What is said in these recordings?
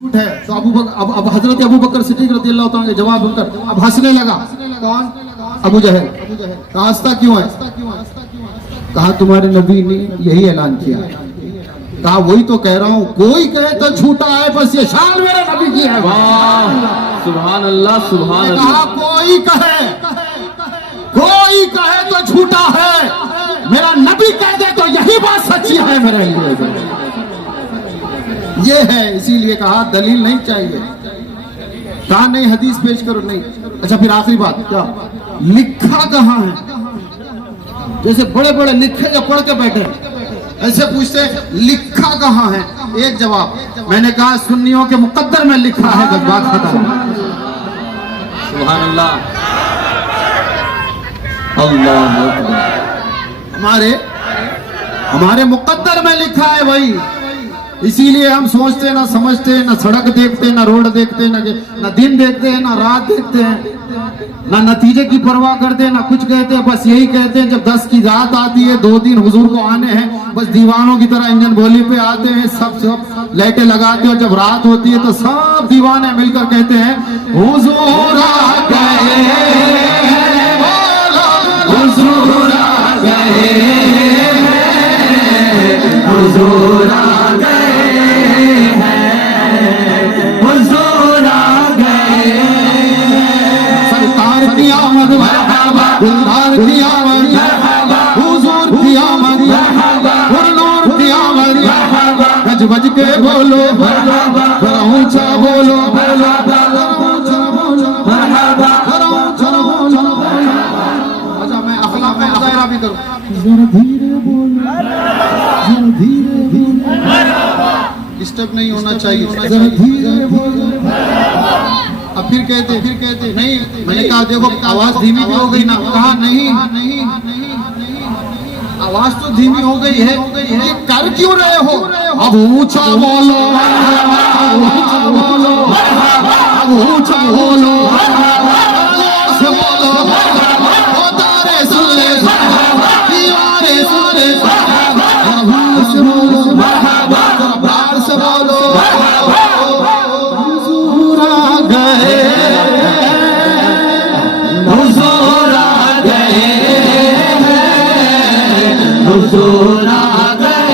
है तो अब हजरत अबू बकर सिद्दीक रज़ियल्लाहु ताला ने जवाब देकर अब हंसने लगा। कौन? अबू जहल। रास्ता क्यों है? कहा तुम्हारे नबी ने यही ऐलान किया। कहा वही तो कह रहा हूँ, कोई कहे तो झूठा है, बस ये शान मेरे नबी की है। वाह सुभान अल्लाह सुभान अल्लाह। कोई कहे तो झूठा है, मेरा नबी कह दे तो यही बात सच्ची है मेरे लिए। ये है, इसीलिए कहा दलील नहीं चाहिए। कहा नहीं हदीस पेश करो, नहीं। अच्छा फिर आखिरी बात क्या, लिखा कहाँ है? जैसे बड़े बड़े लिखे जो पढ़ के बैठे ऐसे पूछते लिखा कहाँ है? एक जवाब, मैंने कहा सुन्नियों के मुकद्दर में लिखा है, बस बात खत्म। सुभान अल्लाह अल्लाह अकबर। हमारे मुकद्दर में लिखा है भाई। इसीलिए हम सोचते ना समझते, ना सड़क देखते, ना रोड देखते, ना दिन देखते हैं, ना रात देखते हैं, ना नतीजे की परवाह करते हैं, ना कुछ कहते हैं। बस यही कहते हैं जब 10 की रात आती है, 2 दिन हुजूर को आने हैं, बस दीवानों की तरह इंजन बोली पे आते हैं, सब लाइटें लगाते हैं। और जब रात होती है तो सब दीवाने मिलकर कहते हैं हुजूर आ गए, हुजूर आ गए, हुजूर आ गए, गुलदार की आमद, हुजूर की आमद, नूर की आमद, गज बज के बोलो, जरा ऊंचा बोलो, अच्छा मैं अखलाक में मुजाहिरा भी करूं, जरा धीरे बोलो, जरा धीरे बोलो, डिस्टर्ब नहीं होना चाहिए, जरा धीरे बोलो। अब फिर कहते नहीं, मैंने कहा देखो आवाज धीमी भी हो गई ना। कहा नहीं, आवाज तो धीमी हो गई है, ये कर क्यों रहे हो? अब ऊंचा बोलो, ऊंचा बोलो, अब ऊंचा बोलो, तारे सुन ले, दीवारे सुन ले, अब से बोलो, बाहर से बोलो, हुजूर आ गए हैं, हुजूर आ गए हैं। हुजूर आ गए,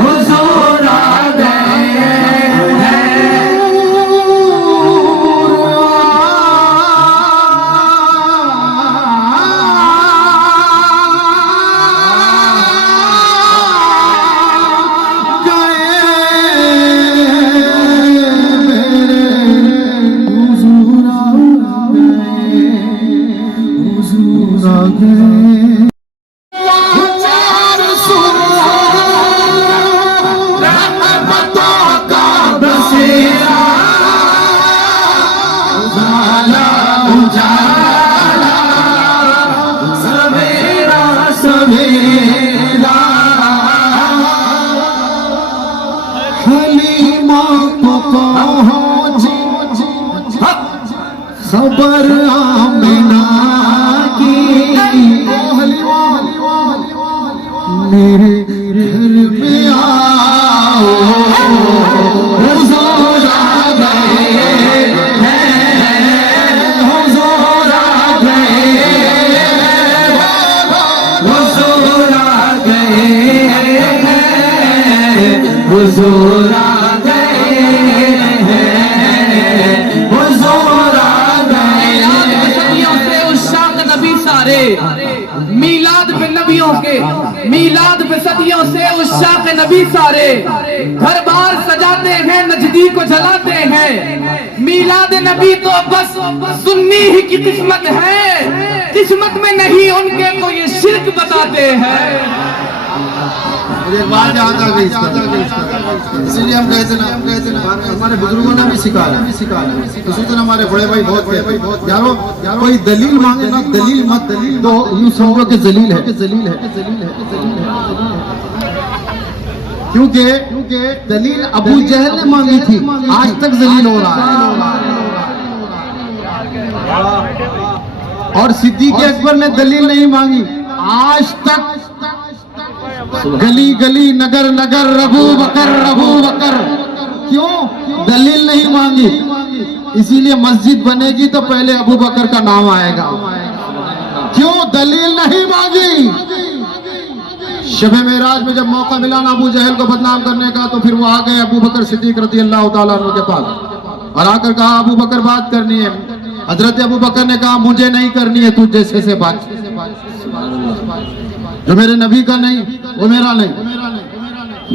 हुजूर आ गए। हलीमा को पहुंची खबर आमिना की, मेरे घर में आओ, हुजूर आ गए हैं, हुजूर आ गए, हुजूर आ गए हैं, हुजूर आ गए हैं, हुजूर आ गए। सदियों से उस शान नबी सारे, मीलाद पे नबियों के, मीलाद पे सदियों से उस शान नबी सारे, घर बार सजाते हैं, नजदीक को जलाते हैं। मीलाद नबी तो बस सुन्नी ही की किस्मत है, किस्मत में नहीं उनके को ये शिर्क बताते हैं। मुझे बात याद आ गई, इसीलिए हम कहते ना हमारे बुजुर्गों ने भी सिखाया, खसूसन हमारे बड़े भाई बहुत यारो कोई दलील मांगे ना, दलील मत तो यूं समझो कि जलील है, क्योंकि दलील अबू जहल ने मांगी थी, आज तक जलील हो रहा है। और सिद्दीक अकबर ने दलील नहीं मांगी, आज तक गली गली नगर नगर अबू बकर। क्यों? दलील नहीं मांगी, इसीलिए मस्जिद बनेगी तो पहले अबू बकर का नाम आएगा। क्यों? दलील नहीं मांगी। शबे मेराज में जब मौका मिला ना अबू जहल को बदनाम करने का, तो फिर वो आ गए अबू बकर सिद्दीक रज़ी अल्लाह तआला अन्हु के पास और आकर कहा अबू बकर बात करनी है। हजरत अबू बकर ने कहा मुझे नहीं करनी है, तू जैसे से बात, जो मेरे नबी का नहीं वो मेरा नहीं,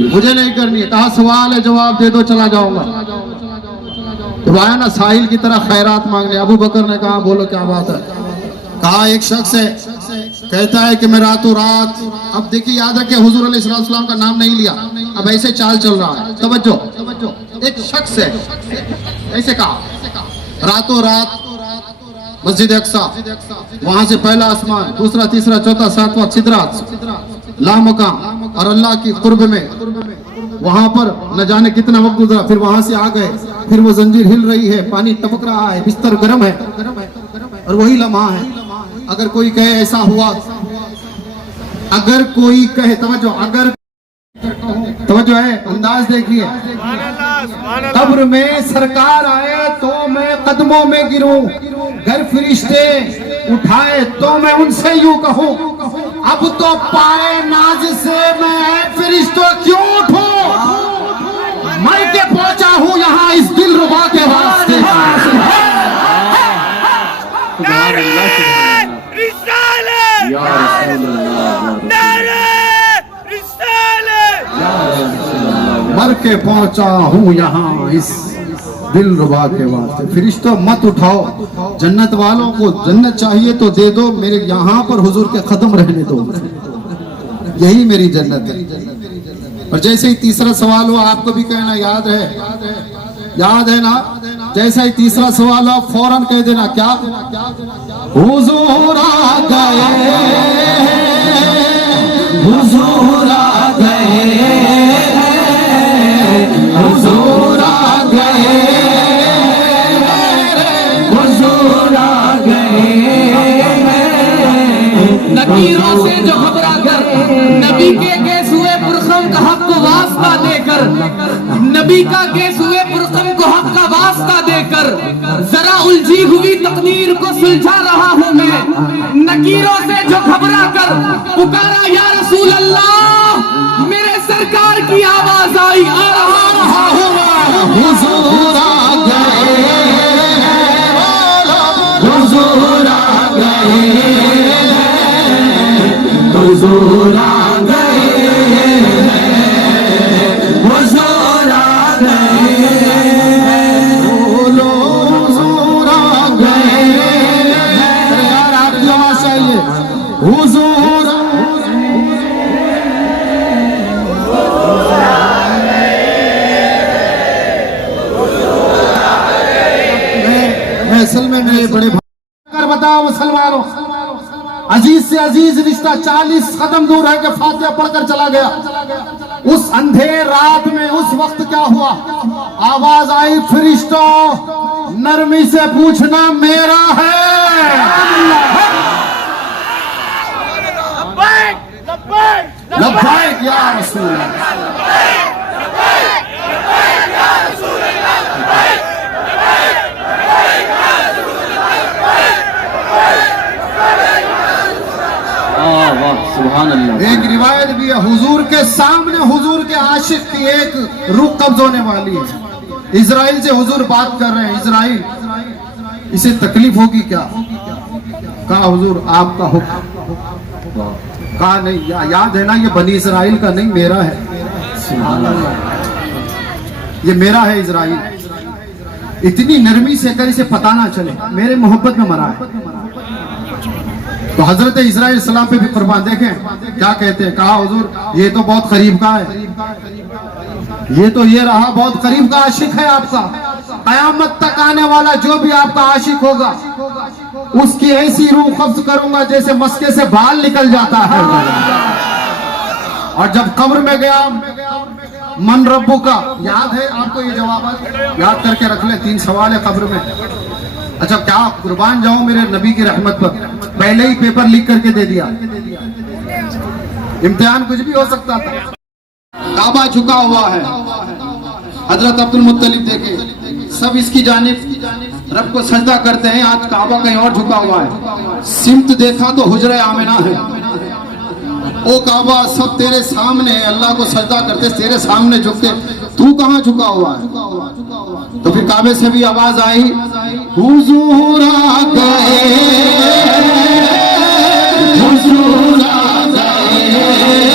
मुझे नहीं करनी है। कहा सवाल है जवाब दे दो, चला जाऊंगा। तो आया ना साहिल की तरह खैरात मांगने। अबू बकर ने कहा बोलो क्या बात है। कहा एक शख्स है, कहता है कि मैं रातों रात, अब देखिए याद है कि हुजूर अलैहिस्सलाम का नाम नहीं लिया, अब ऐसे चाल चल रहा है। तवज्जो, एक शख्स है ऐसे कहा, रातों रात मस्जिद अक्सा, वहां से पहला आसमान, दूसरा तीसरा चौथा सातवां सिदरात लामकाम और अल्लाह की कुर्ब में, वहां पर न जाने कितना वक्त गुजरा, फिर वहां से आ गए, फिर वो जंजीर हिल रही है, पानी टपक रहा है, बिस्तर गर्म है, और वही लम्हा है। अगर कोई कहे ऐसा हुआ, अगर कोई कहे, तवज्जो है, अंदाज देखिए, कब्र में सरकार आए तो मैं कदमों में गिरूं, घर फरिश्ते उठाए तो मैं उनसे यूं कहूं, अब तो पाए नाज से मैं फरिश्तों क्यों उठूं, मर के पहुंचा हूं यहां इस दिल रुबा के वास्ते। मर के पहुंचा हूं यहाँ इस दिल रुबा के वास्ते। फरिश्तों मत उठाओ, जन्नत वालों को जन्नत चाहिए तो दे दो, मेरे यहाँ पर हुजूर के कदम रहने दो, यही मेरी जन्नत है। और जैसे ही तीसरा सवाल हुआ, आपको भी कहना याद है ना, जैसा ही तीसरा सवाल हुआ फौरन कह देना क्या, हुजूर आ गए, हुजूर आ गए, हुजूर आ गए, हुजूर आ गए। नकीरों से जो घबरा कर नबी के केस हुए पुरखम का हक को वास्ता देकर, नबी का केस हुए पुरखम को हक का वास्ता देकर, जरा उलझी हुई तकदीर को सुलझा रहा हूं मैं। नकीरों से जो घबरा कर पुकारा या रसूल अल्लाह, मेरे सरकार की आवाज आई, आ रहा हूं हुजूर आ गए, हुजूर आ गए, हुजूर आ गए, हुजूर आ गए, बोलो हुजूर आ गए। यार आपकी आवाज चाहिए, हुजूर असल में मेरे बड़े कर बताओ मुसलमानों, अजीज से अजीज रिश्ता 40 कदम दूर है कि फातिहा पढ़कर चला गया। उस अंधेर रात में उस वक्त क्या हुआ, आवाज आई फरिश्तों नरमी से पूछना मेरा है। लब्बैक या रसूल अल्लाह। एक रिवायत भी है, हुजूर के सामने हुजूर के आशिक की एक रूह कब्ज होने वाली है। इजराइल से हुजूर बात कर रहे हैं, इजराइल इसे तकलीफ होगी क्या? कहा हुजूर आपका हुक्म। कहा नहीं, याद है ना ये बनी इजराइल का नहीं मेरा है, ये मेरा है इजराइल। इतनी नरमी से कर इसे पता ना चले, मेरे मोहब्बत में मरा है। तो हजरत इस्राइल सलाम पे भी कुर्बान देखें क्या कहते हैं। कहा हुजूर ये तो बहुत करीब का है, ये तो ये रहा बहुत करीब का आशिक है आपका। कयामत तक आने वाला जो भी आपका आशिक होगा उसकी ऐसी रूह कब्ज करूंगा जैसे मस्के से बाल निकल जाता है। और जब कब्र में गया, मन रब्बू का याद है आपको, ये जवाब याद करके रख ले। 3 सवाल है कब्र में। अच्छा क्या कुर्बान जाऊं मेरे नबी की रहमत पर, पहले ही पेपर लीक करके दे दिया। इम्तिहान कुछ भी हो सकता था। काबा झुका हुआ है, हजरत अब्दुल मुत्तलिब देखे सब इसकी जानिब रब को सजदा करते हैं। आज काबा कहीं और झुका हुआ है। सिमत देखा तो हुजरे आमिना है। ओ काबा सब तेरे सामने है, अल्लाह को सजदा करते तेरे सामने झुकते, तू कहाँ झुका हुआ है? तो फिर काबे से भी आवाज आई, हुजूर आ गए, हुजूर आ गए।